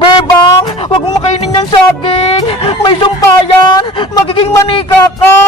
Bebang, huwag mo makainin yan saging. May sumpa yan. Magiging manika ka.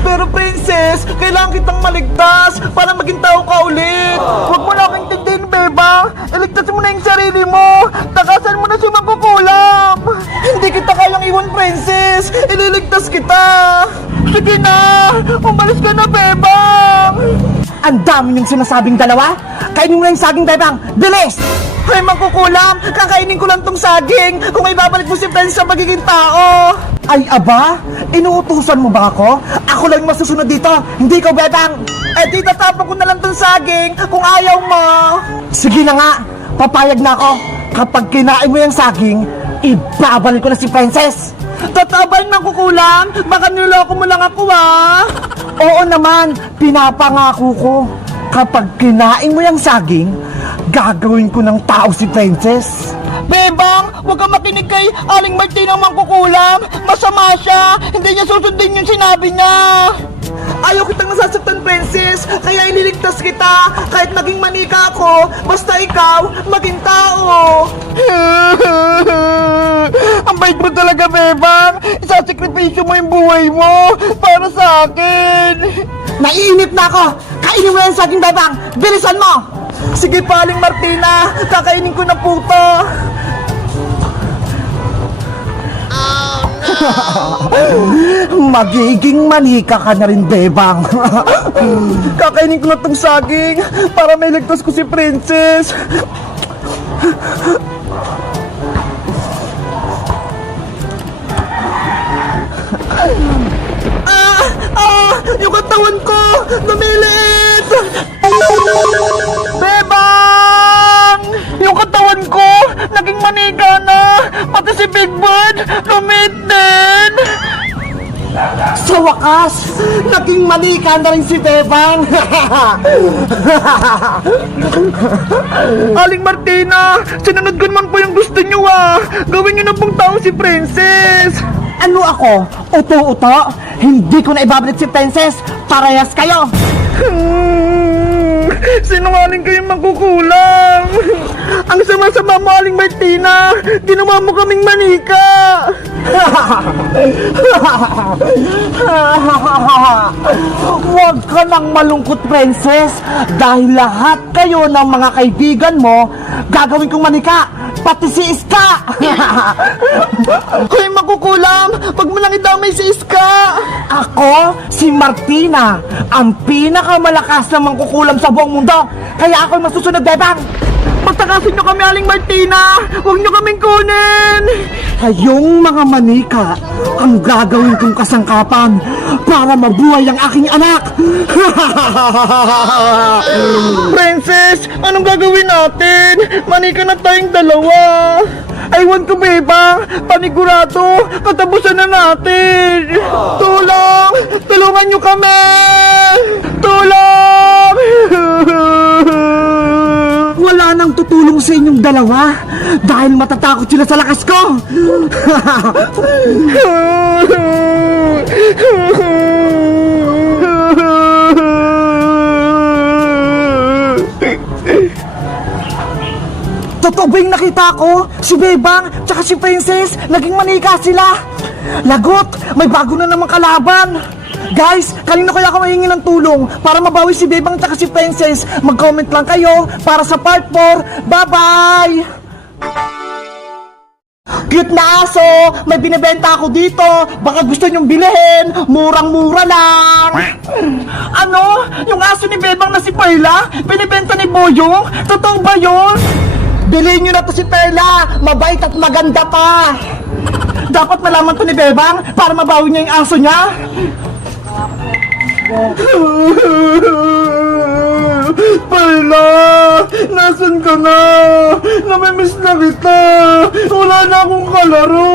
Pero princess, kailangan kitang maligtas para maging tao ka ulit. Huwag mo na aking tindihin, Bebang. Iligtas mo na yung sarili mo. Takasan mo na si Mangkukulam. Hindi kita kayang iwan, princess. Ililigtas kita. Sige na, umalis ka na, Bebang. Ang dami niyong sinasabing dalawa. Kainin mo na yung saging, Bebang. Bilis! Ay, Mangkukulam, kakainin ko lang tong saging kung ay babalik mo si Princess sa magiging tao. Ay, aba? Inuutusan mo ba ako? Ako lang yung masusunod dito. Hindi ko, Bebang. Eh, di tatapon ko na lang tong saging kung ayaw mo. Sige na nga. Papayag na ako. Kapag kinain mo yung saging, ibabalik ko na si Princess. Totoo ba yung Mangkukulam? Baka niloko mo lang ako, ah. Oo naman, pinapangako ko. Kapag kinain mo yung saging, gagawin ko ng tao si Princess. Bebang, huwag kang makinig kay Aling Martina Mangkukulam. Masama siya. Hindi niya susundin yung sinabi niya. Ayaw kitang nasasaktan, Princess. Kaya ililigtas kita. Kahit maging manika ako, basta ikaw, maging tao. Ang bait mo talaga, Bebang. Isasakripisyo mo yung buhay mo para sa akin. Naiinip na ako. Kainin mo yung saging, Bebang. Bilisan mo. Sige pa, Aling Martina. Kakainin ko na po to. Magiging manika ka na rin, Bebang. Kakainin ko na tong saging para may ligtas ko si Princess. Yung katawan ko! Lumilit! Bebang! Yung katawan ko! Naging manika na! Pati si Big Bird! Lumit din! Sa wakas, naging manika na rin si Bebang. Aling Martina! Sinunod ko naman po yung gusto nyo, ah! Gawin nyo na pong tao si Princess! Ano ako? Uto-uto? Hindi ko na ibabalik si Princess. Parehas kayo. Sinungaling kayong Mangkukulam! Ang sama-sama mo, Aling Martina! Ginawa mo kaming manika! Huwag ka nang malungkot, Princess. Dahil lahat kayo ng mga kaibigan mo, gagawin kong manika. Pati si Iska. Hoy, Mangkukulam! Pag mo lang idamay si Iska! Ako, si Martina, ang pinakamalakas na mangkukulam sa buong mundo. Kaya ako'y masusunod, Bebang. Pagtakasin nyo kami, Aling Martina! Huwag nyo kaming kunin! Kayong mga manika ang gagawin kong kasangkapan para mabuhay ang aking anak. Princess, anong gagawin natin? Manika na tayong dalawa! Aywan ko, Bebang! Panigurado, katapusan na natin! Tulong! Tulungan nyo kami! Tulong! Wala nang tutulong sa inyong dalawa dahil matatakot sila sa lakas ko. Totoo ba yung nakita ko? Si Bebang tsaka si Princess, naging manika sila. Lagot, may bago na namang kalaban. Guys, kanina kaya ako mahingi ng tulong para mabawi si Bebang tsaka si Princess. Mag-comment lang kayo para sa part 4. Bye-bye! Cute na aso! May binibenta ako dito. Baka gusto nyong bilhin. Murang-mura lang. Ano? Yung aso ni Bebang na si Perla? Binibenta ni Boyong? Totoo ba yun? Bilhin nyo na to si Perla. Mabait at maganda pa. Dapat malaman to ni Bebang para mabawi niya yung aso niya. Perla! Nasaan ka na? Namimiss na kita! Wala na akong kalaro!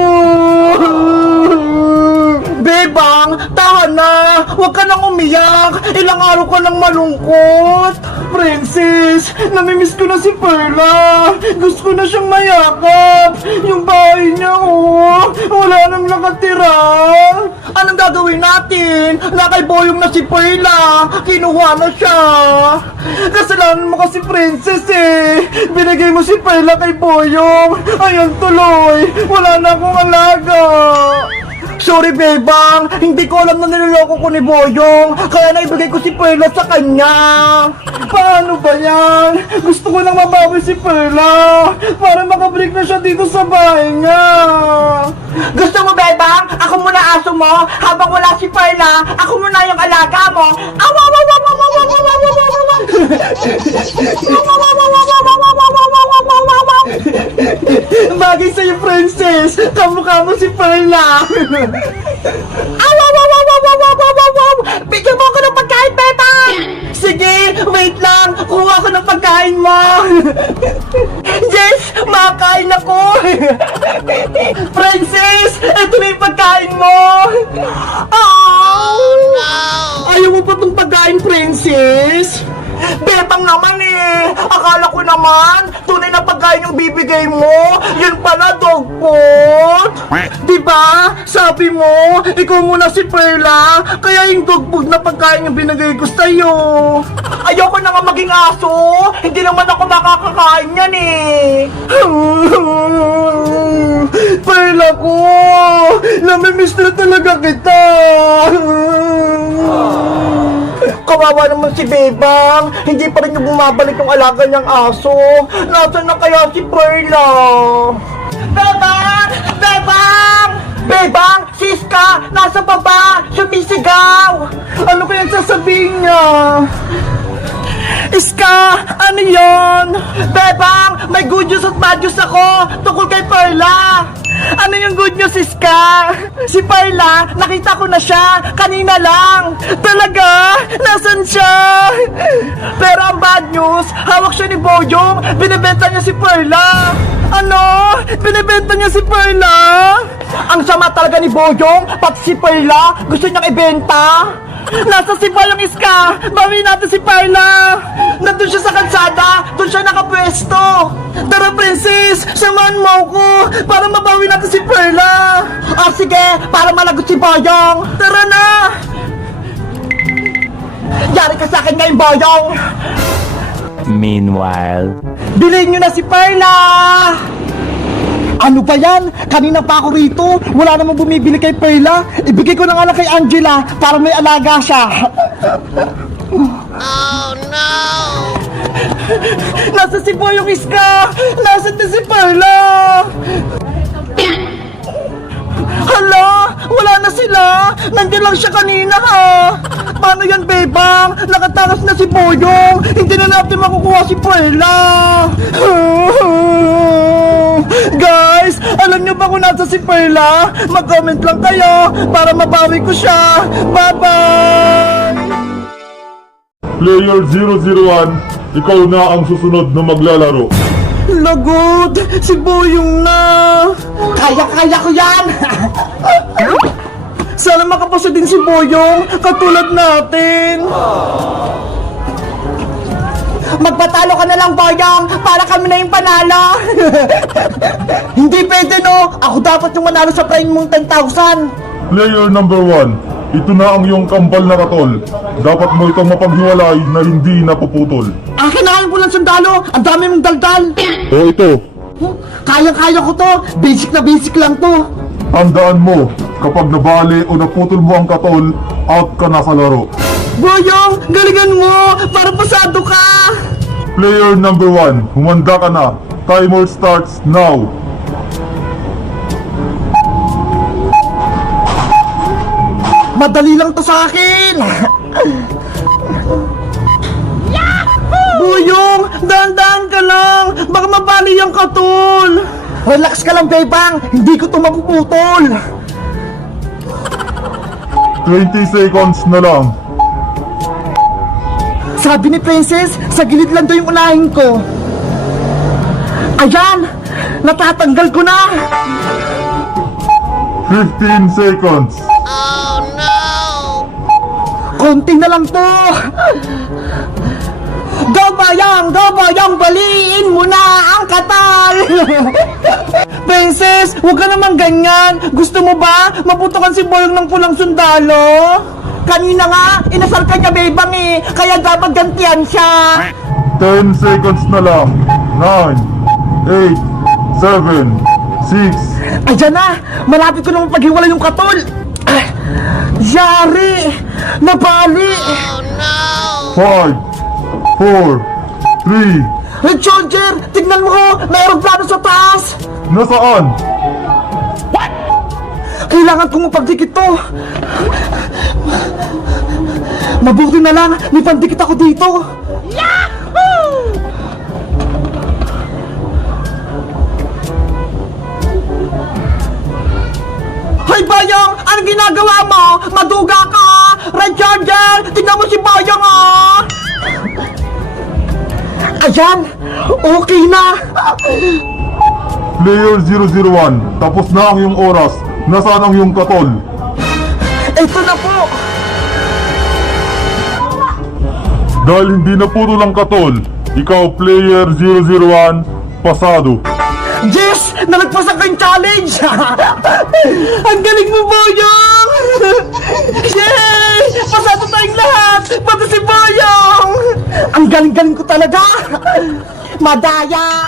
Bebang! Tahan na! Huwag ka nang umiyak! Ilang araw ka nang malungkot! Princess! Namimiss ko na si Perla! Gusto ko na siyang mayakap! Yung bahay niya, oh! Wala nang nakatira. Anong gagawin natin? Nakay Boyong na si Perla. Kinuha na siya. Kasalanan mo kasi, Princess eh. Binigay mo si Perla kay Boyong. Ayan tuloy. Wala na akong alaga. Sorry, Bebang. Hindi ko alam na niloloko ko ni Boyong. Kaya naibigay ko si Perla sa kanya. Paano ba yan? Gusto ko lang mabawi si Perla para makabalik na siya dito sa bahay niya. Gusto mo, Bebang? Ako muna aso mo. Habang wala si Perla, ako muna yung alaga mo. Bagay sa'yo, Princess. Kamukha mo si Perla. Bigyan mo ako ng pagkain, Bebang! Sige, wait lang. Kuha ko ng pagkain mo. Yes, makain ako. Princess, ito na yung pagkain mo. Oh, no! Ayaw mo pa itong pagkain, Princess? Bebang naman eh. Akala ko naman, tunay na pagkain yung bibigay mo. Yun pala, dog food. Diba? Sabi mo, ikaw muna si Perla. Kaya yung dog food na pagkain yung binigay ko sa'yo. Ayoko na nga maging aso. Hindi naman ako makakakain yan eh. Perla ko, namimiss na talaga kita. Kawawa naman si Bebang. Hindi pa rin yung bumabalik yung alaga niyang aso. Nasaan na kaya si Perla? Bebang! Bebang! Bebang! Siska! Nasa baba! Sumisigaw! Ano kaya sasabihin niya? Iska! Ano yon? Bebang! May good news at bad news ako tungkol kay Perla! Ano yung good news, Iska? Si Perla, nakita ko na siya kanina lang. Talaga? Nasaan siya? Pero ang bad news, hawak siya ni Boyong. Binibenta niya si Perla. Ano? Binibenta niya si Perla? Ang sama talaga ni Boyong, pati si Perla, gusto niyang ibenta. Nasa si Boyong, Iska. Bawin natin si Perla. Nandun siya sa kalsada. Doon siya nakapwesto. Tara, Princess, samahan mo ko para mabawi natin si Perla. O sige, para malagot si Boyong. Tara na. Yari ka sa akin ngayon, Boyong. Meanwhile, Bilhin nyo na si Perla. Ano ba yan? Kanina pa ako rito. Wala namang bumibili kay Perla. Ibigay ko na nga lang kay Angela para may alaga siya. Nasa si Boyong, Iska? Nasa na si Perla? Hala, wala na sila. Nandiyan lang siya kanina ha. Paano yan, Bebang? Nakatakas na si Boyong. Hindi na natin makukuha si Perla. Guys, alam niyo ba kung nasa si Perla? Mag-comment lang kayo para mabawi ko siya. Bye-bye! Player 001, ikaw na ang susunod na maglalaro. Lagot! Si Boyong na! Kaya ko yan! Sana makapasa din si Boyong, katulad natin! Magpatalo ka na lang, Boyong, para kami na yung panalo! Hindi pwede, no? Ako dapat yung manalo sa prize mong 10,000! Player number 1, ito na ang iyong kambal na katol. Dapat mo itong mapaghiwalay na hindi napuputol. Akin na lang po ng sundalo! Ang dami mong daldal! O ito, Kaya ko to! Basic na basic lang to! tandaan mo, kapag nabali o naputol mo ang katol, out ka na sa laro. Boyong, galingan mo! Para pasado ka! Player number 1, humanda ka na. Timer starts now. Madali lang to sa akin! Boyong, dahan-dahan ka lang! Baka mabali ang katol! Relax ka lang, Bebang! Hindi ko to mapuputol! 20 seconds na lang. Sabi ni Princess, sa gilid lang to yung unahin ko. Ayan! Natatanggal ko na! 15 seconds. Konti na lang to! Go Boyong, baliin mo na ang katal! Princess, huwag ka naman ganyan. Gusto mo ba maputukan si Boyong ng pulang sundalo? Kanina nga, inasal ka niya, Bebang eh. Kaya dapat gantihan siya. 10 seconds na lang. 9, 8, 7, 6. Ayan na, malapit ko naman paghiwalay yung katol. Yari! Nabali! 5, 4, 3. Red Soldier, tignan mo ko! May aeroplano sa taas! Nasaan? Kailangan kong mapagdikit to! Mabuti na lang, may pandikit ako dito! Hoy Boyong! Anong ginagawa mo? Maduga ka! Red Charger! Tignan mo si Boyong oh! Ayan! Okay na! Player 001, tapos na ang iyong oras. Nasaan ang iyong katol? Ito na po! Dahil hindi naputol ang katol, ikaw player 001, pasado. Yes! Nalagpasan kayong challenge! Ang galing mo, Boyong! Yay! Pasado tayong lahat! Pati si Boyong! Ang galing-galing ko talaga! Madaya!